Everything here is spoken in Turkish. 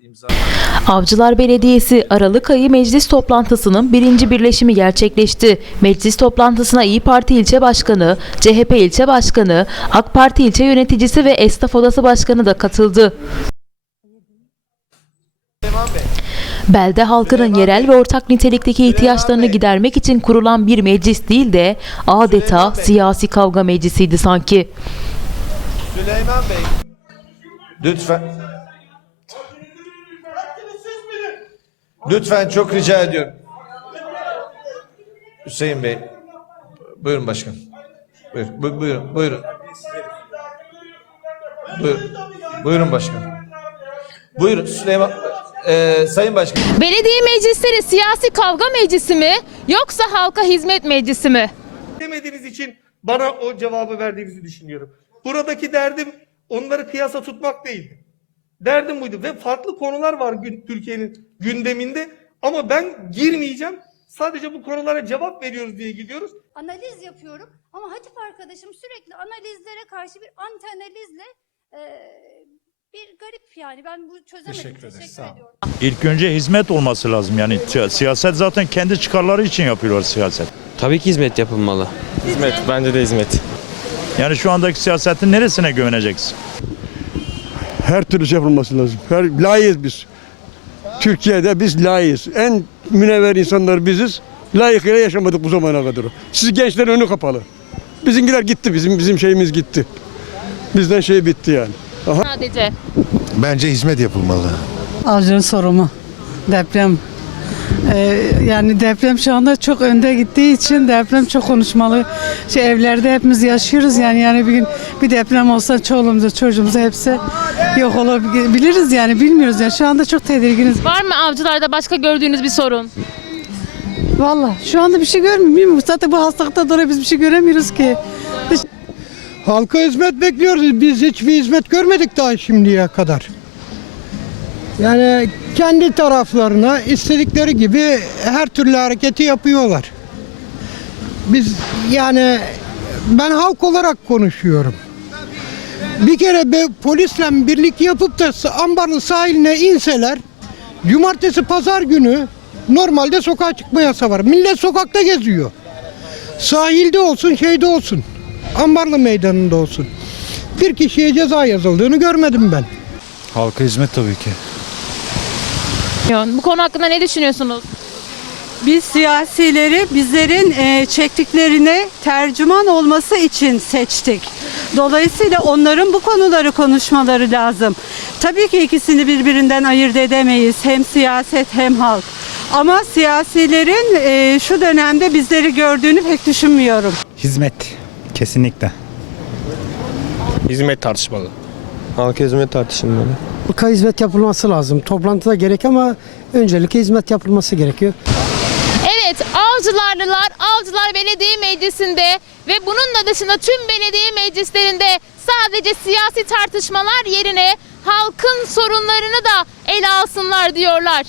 İmza. Avcılar Belediyesi Aralık ayı meclis toplantısının birinci birleşimi gerçekleşti. Meclis toplantısına İyi Parti ilçe başkanı, CHP ilçe başkanı, AK Parti ilçe yöneticisi ve esnaf odası başkanı da katıldı. Belde halkının yerel ve ortak nitelikteki ihtiyaçlarını gidermek için kurulan bir meclis değil de adeta siyasi kavga meclisiydi sanki. Süleyman Bey. Lütfen. Lütfen çok rica ediyorum. Hüseyin Bey. Buyurun başkan. Buyurun, bu- buyurun, buyurun. Buyurun, buyurun başkan. Buyurun Süleyman, Ee, Sayın Başkan. Belediye meclisleri siyasi kavga meclisi mi yoksa halka hizmet meclisi mi? demediğiniz için bana o cevabı verdiğinizi düşünüyorum. Buradaki derdim onları kıyasa tutmak değildi. Derdim buydu ve farklı konular var gün- Türkiye'nin gündeminde ama ben girmeyeceğim. Sadece bu konulara cevap veriyoruz diye gidiyoruz. analiz yapıyorum ama Hatip arkadaşım sürekli analizlere karşı bir anti analizle eee, bir garip yani ben bu çözemedim. Teşekkür ederiz, sağ olun. ediyorum. İlk önce hizmet olması lazım. Yani si- siyaset zaten kendi çıkarları için yapıyorlar siyaset. Tabii ki hizmet yapılmalı. Hizmet, bence de hizmet. Yani şu andaki siyasetin neresine güveneceksin? Her türlü şey yapılması lazım. Her, layığız biz. Türkiye'de biz layığız. En münevver insanlar biziz. Layıkıyla yaşamadık bu zamana kadar. Siz gençlerin önü kapalı. Bizimkiler gitti. Bizim bizim şeyimiz gitti. Bizden şey bitti yani. Sadece. Bence hizmet yapılmalı. Avcı'nın sorumu. Deprem. Ee, yani deprem şu anda çok önde gittiği için deprem çok konuşmalı. Şey, evlerde hepimiz yaşıyoruz yani yani bir gün bir deprem olsa çoluğumuza çocuğumuza hepsi yok olabiliriz yani bilmiyoruz yani şu anda çok tedirginiz. Var mı avcılarda başka gördüğünüz bir sorun? Valla şu anda bir şey görmüyorum. Zaten bu hastalıktan dolayı biz bir şey göremiyoruz ki. Halka hizmet bekliyoruz. Biz hiçbir hizmet görmedik daha şimdiye kadar. Yani kendi taraflarına istedikleri gibi her türlü hareketi yapıyorlar. Biz yani ben halk olarak konuşuyorum. Bir kere be, polisle birlik yapıp da Ambarlı sahiline inseler cumartesi pazar günü normalde sokağa çıkma yasağı var. Millet sokakta geziyor. Sahilde olsun şeyde olsun. Ambarlı meydanında olsun. Bir kişiye ceza yazıldığını görmedim ben. Halka hizmet tabii ki. Bu konu hakkında ne düşünüyorsunuz? Biz siyasileri bizlerin e, çektiklerine tercüman olması için seçtik. Dolayısıyla onların bu konuları konuşmaları lazım. Tabii ki ikisini birbirinden ayırt edemeyiz. Hem siyaset hem halk. Ama siyasilerin e, şu dönemde bizleri gördüğünü pek düşünmüyorum. Hizmet, kesinlikle. Hizmet tartışmalı. Halka hizmet tartışılmalı. Halka hizmet yapılması lazım. Toplantıda gerek ama öncelikle hizmet yapılması gerekiyor. Evet, Avcılarlılar Avcılar Belediye Meclisi'nde ve bunun da dışında tüm belediye meclislerinde sadece siyasi tartışmalar yerine halkın sorunlarını da ele alsınlar diyorlar.